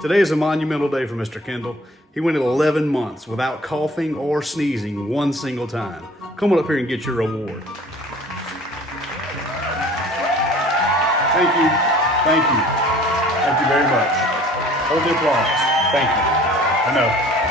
Today is a monumental day for Mr. Kendall. He went 11 months without coughing or sneezing one single time. Come on up here and get your reward. Thank you. Thank you. Thank you very much. Hold the applause. Thank you. I know.